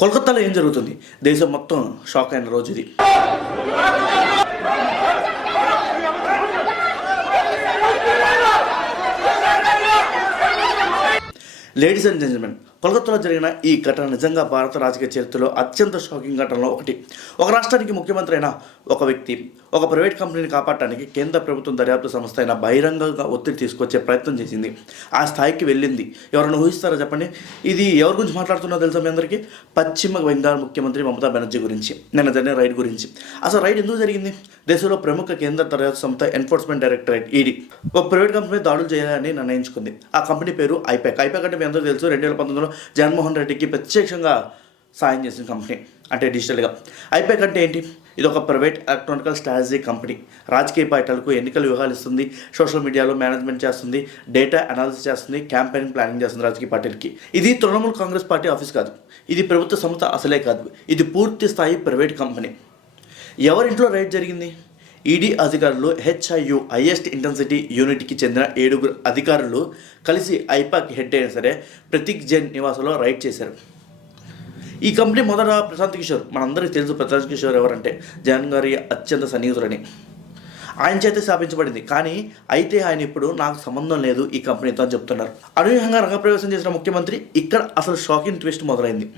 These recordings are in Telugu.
కోల్కతాలో ఏం జరుగుతుంది? దేశం మొత్తం షాక్ అయిన రోజు ఇది. లేడీస్ అండ్ జెంటిల్మెన్, కోల్కతాలో జరిగిన ఈ ఘటన నిజంగా భారత రాజకీయ చరిత్రలో అత్యంత షాకింగ్ ఘటనలో ఒకటి. ఒక రాష్ట్రానికి ముఖ్యమంత్రి అయిన ఒక వ్యక్తి ఒక ప్రైవేట్ కంపెనీని కాపాడటానికి కేంద్ర ప్రభుత్వం దర్యాప్తు సంస్థ అయిన బహిరంగంగా ఒత్తిడి తీసుకొచ్చే ప్రయత్నం చేసింది. ఆ స్థాయికి వెళ్ళింది. ఎవరైనా ఊహిస్తారో చెప్పండి? ఇది ఎవరి గురించి మాట్లాడుతున్నా తెలుసా మీ అందరికీ? పశ్చిమ బెంగాల్ ముఖ్యమంత్రి మమతా బెనర్జీ గురించి నిన్న జరిగిన రైడ్ గురించి. అసలు రైడ్ ఎందుకు జరిగింది? దేశంలో ప్రముఖ కేంద్ర దర్యాప్తు సంస్థ ఎన్ఫోర్స్మెంట్ డైరెక్టరేట్ ఈడీ ఒక ప్రైవేట్ కంపెనీ దాడులు చేయాలని నిర్ణయించుకుంది. ఆ కంపెనీ పేరు ఐపాక్. ఐపాక్ అంటే మీ అందరూ తెలుసు, 2019లో జగన్మోహన్ రెడ్డికి ప్రత్యక్షంగా సాయం చేసిన కంపెనీ, అంటే డిజిటల్గా. ఐపాక్ అంటే ఏంటి? ఇది ఒక ప్రైవేట్ ఎలక్ట్రానికల్ స్ట్రాటజీ కంపెనీ. రాజకీయ పార్టీలకు ఎన్నికల వ్యూహాలు ఇస్తుంది, సోషల్ మీడియాలో మేనేజ్మెంట్ చేస్తుంది, డేటా అనాలిసిస్ చేస్తుంది, క్యాంపెయిన్ ప్లానింగ్ చేస్తుంది రాజకీయ పార్టీలకి. ఇది తృణమూల్ కాంగ్రెస్ పార్టీ ఆఫీస్ కాదు, ఇది ప్రభుత్వ సంస్థ అసలే కాదు, ఇది పూర్తి స్థాయి ప్రైవేట్ కంపెనీ. ఎవరింట్లో రైడ్ జరిగింది? ఈడీ అధికారులు హెచ్ఐయు హైయెస్ట్ ఇంటెన్సిటీ యూనిట్కి చెందిన 7 అధికారులు కలిసి ఐపాక్ హెడ్ అయినా సరే ప్రతీక్ జైన్ నివాసంలో రైడ్ చేశారు. ఈ కంపెనీ మొదట ప్రశాంత్ కిషోర్, మనందరికీ తెలుసు ప్రశాంత్ కిషోర్ ఎవరంటే జగన్ గారి అత్యంత సన్నిహితుడని. ఆయన చేత స్థాపించబడింది. కానీ అయితే ఆయన ఇప్పుడు నాకు సంబంధం లేదు ఈ కంపెనీతో అని చెప్తున్నారు. అనూహ్యంగా రంగప్రవేశం చేసిన ముఖ్యమంత్రి ఇక్కడ అసలు షాకింగ్ ట్విస్ట్ మొదలైంది.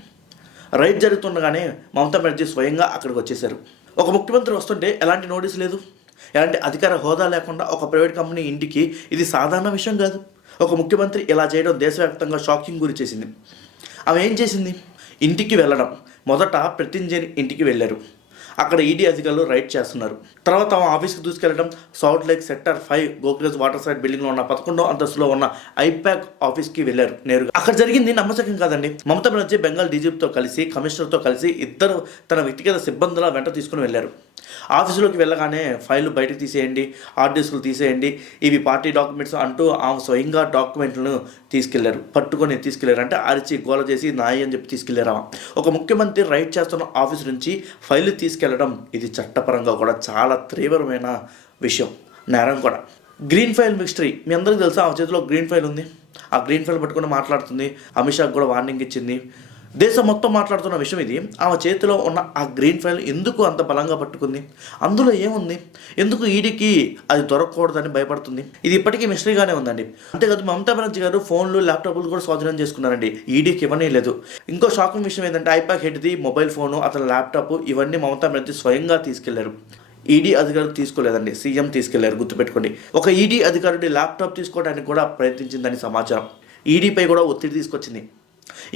రైడ్ జరుగుతుండగానే మమతా బెనర్జీ స్వయంగా అక్కడికి వచ్చేశారు. ఒక ముఖ్యమంత్రి వస్తుంటే ఎలాంటి నోటీస్ లేదు, ఎలాంటి అధికార హోదా లేకుండా ఒక ప్రైవేట్ కంపెనీ ఇంటికి, ఇది సాధారణ విషయం కాదు. ఒక ముఖ్యమంత్రి ఇలా చేయడం దేశవ్యాప్తంగా షాకింగ్ గురి చేసింది. ఆమె ఏం చేసింది? ఇంటికి వెళ్ళడం. మొదట ప్రతింజన్ ఇంటికి వెళ్ళారు. అక్కడ ఈడీ అధికారులు రైడ్ చేస్తున్నారు. తర్వాత ఆమె ఆఫీస్కి దూసుకెళ్ళడం. South lake sector 5 Godrej waterside బిల్డింగ్లో ఉన్న 11వ అంతస్తులో ఉన్న ఐపాక్ ఆఫీస్కి వెళ్ళారు నేరుగా. అక్కడ జరిగింది నమ్మశక్యం కాదండి. మమతా బెనర్జీ బెంగాల్ డీజీపీతో కలిసి, కమిషనర్తో కలిసి ఇద్దరు తన వ్యక్తిగత సిబ్బందుల వెంట తీసుకుని వెళ్ళారు. ఆఫీసులోకి వెళ్ళగానే ఫైళ్ళు బయటకు తీసేయండి, హార్డ్ డిస్కులు తీసేయండి, ఇవి పార్టీ డాక్యుమెంట్స్ అంటూ ఆమె స్వయంగా డాక్యుమెంట్లను పట్టుకొని తీసుకెళ్లారు. అంటే అరిచి గోల చేసి నాయి అని చెప్పి తీసుకెళ్లారు. ఒక ముఖ్యమంత్రి రైడ్ చేస్తున్న ఆఫీస్ నుంచి ఫైళ్ళు తీసుకెళ్లడం ఇది చట్టపరంగా కూడా చాలా తీవ్రమైన విషయం, నేరం కూడా. గ్రీన్ ఫైల్ మిస్టరీ మీ అందరికీ తెలుసా? ఆమె చేతిలో గ్రీన్ ఫైల్ ఉంది. ఆ గ్రీన్ ఫైల్ పట్టుకుని మాట్లాడుతుంది. అమిత్ షాకి కూడా వార్నింగ్ ఇచ్చింది. దేశం మొత్తం మాట్లాడుతున్న విషయం ఇది. ఆమె చేతిలో ఉన్న ఆ గ్రీన్ ఫైల్ ఎందుకు అంత బలంగా పట్టుకుంది? అందులో ఏముంది? ఎందుకు ఈడీకి అది దొరకకూడదని భయపడుతుంది? ఇది ఇప్పటికీ మిస్టరీగానే ఉందండి. అంతేకాదు మమతా బెనర్జీ గారు ఫోన్లు, ల్యాప్టాప్లు కూడా స్వాధీనం చేసుకున్నారండి. ఈడీకి ఇవ్వనే లేదు. ఇంకో షాకింగ్ విషయం ఏంటంటే ఐపాక్ హెడ్ది మొబైల్ ఫోను, అతని ల్యాప్టాప్ ఇవన్నీ మమతా బెనర్జీ స్వయంగా తీసుకెళ్లారు. ఈడీ అధికారులు తీసుకోలేదండి, సీఎం తీసుకెళ్లారు. గుర్తుపెట్టుకోండి. ఒక ఈడీ అధికారుడి ల్యాప్టాప్ తీసుకోవడానికి కూడా ప్రయత్నించిందని సమాచారం. ఈడీపై కూడా ఒత్తిడి తీసుకొచ్చింది.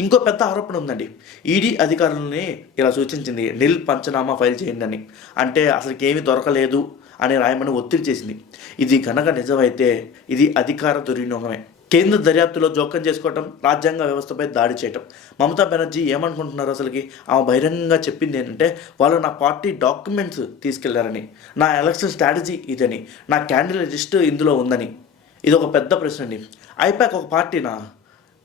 ఇంకో పెద్ద ఆరోపణ ఉందండి. ఈడీ అధికారులని ఇలా సూచించింది, నిల్ పంచనామా ఫైల్ చేయండి అని. అంటే అసలుకి ఏమీ దొరకలేదు అని రాయమని ఒత్తిడి చేసింది. ఇది కనుక నిజమైతే ఇది అధికార దుర్వినియోగమే. కేంద్ర దర్యాప్తులో జోక్యం చేసుకోవటం, రాజ్యాంగ వ్యవస్థపై దాడి చేయటం. మమతా బెనర్జీ ఏమనుకుంటున్నారు అసలుకి? ఆమె బహిరంగంగా చెప్పింది ఏంటంటే వాళ్ళు నా పార్టీ డాక్యుమెంట్స్ తీసుకెళ్లారని, నా ఎలక్షన్ స్ట్రాటజీ ఇదని, నా క్యాండిడేట్ లిస్ట్ ఇందులో ఉందని. ఇది ఒక పెద్ద ప్రశ్న అండి. ఐపాక్ ఒక పార్టీనా?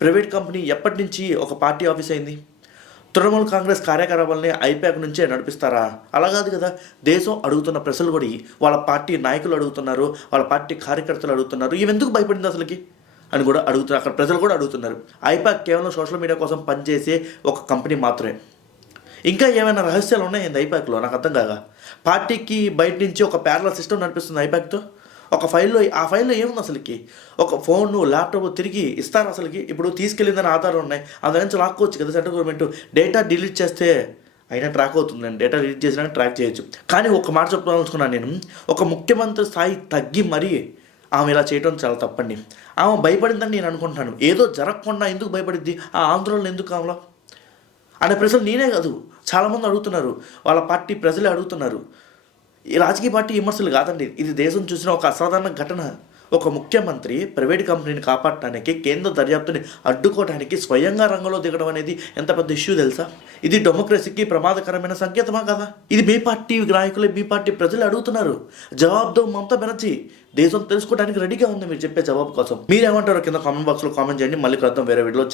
ప్రైవేట్ కంపెనీ ఎప్పటి నుంచి ఒక పార్టీ ఆఫీస్ అయింది? తృణమూల్ కాంగ్రెస్ కార్యకలాపాలని ఐపాక్ నుంచే నడిపిస్తారా? అలా కాదు కదా. దేశం అడుగుతున్న ప్రశ్నలు కూడా వాళ్ళ పార్టీ నాయకులు అడుగుతున్నారు, వాళ్ళ పార్టీ కార్యకర్తలు అడుగుతున్నారు. ఇవెందుకు భయపడింది అసలుకి అని కూడా అడుగుతున్నారు. అక్కడ ప్రజలు కూడా అడుగుతున్నారు. ఐపాక్ కేవలం సోషల్ మీడియా కోసం పనిచేసే ఒక కంపెనీ మాత్రమే. ఇంకా ఏమైనా రహస్యాలు ఉన్నాయండి ఐపాక్లో? నాకు అర్థం కాగా. పార్టీకి బయట నుంచి ఒక ప్యారలల్ సిస్టమ్ నడిపిస్తుంది ఐపాక్తో. ఒక ఫైల్లో, ఆ ఫైల్లో ఏముంది అసలుకి? ఒక ఫోను, ల్యాప్టాప్ తిరిగి ఇస్తారు అసలుకి? ఇప్పుడు తీసుకెళ్ళిందని ఆధారాలు ఉన్నాయి, అందులో నుంచి లాక్కోవచ్చు కదా సెంట్రల్ గవర్నమెంట్. డేటా డిలీట్ చేస్తే అయినా ట్రాక్ అవుతుందండి. డేటా డిలీట్ చేసినా ట్రాక్ చేయొచ్చు. కానీ ఒక మాట చెప్పాలనుకున్నాను నేను, ఒక ముఖ్యమంత్రి స్థాయి తగ్గి మరీ ఆమె ఇలా చేయడం చాలా తప్పండి. ఆమె భయపడిందని నేను అనుకుంటున్నాను. ఏదో జరగకుండా ఎందుకు భయపడిద్ది? ఆ ఆందోళన ఎందుకు ఆమెలో అనే ప్రశ్నలు నేనే కాదు, చాలామంది అడుగుతున్నారు. వాళ్ళ పార్టీ ప్రజలే అడుగుతున్నారు. ఈ రాజకీయ పార్టీ విమర్శలు కాదండి, ఇది దేశం చూసిన ఒక అసాధారణ ఘటన. ఒక ముఖ్యమంత్రి ప్రైవేట్ కంపెనీని కాపాడటానికి, కేంద్ర దర్యాప్తుని అడ్డుకోవడానికి స్వయంగా రంగంలో దిగడం అనేది ఎంత పెద్ద ఇష్యూ తెలుసా? ఇది డెమోక్రసీకి ప్రమాదకరమైన సంకేతమా కదా? ఇది మీ పార్టీ నాయకులు, మీ పార్టీ ప్రజలు అడుగుతున్నారు. జవాబుతో మమతా బెనర్జీ దేశం తెలుసుకోవడానికి రెడీగా ఉంది మీరు చెప్పే జవాబు కోసం. మీరేమంటారో కింద కామెంట్ బాక్స్లో కామెంట్ చేయండి. మళ్ళీ కలుద్దాం వేరే వీడియోలో.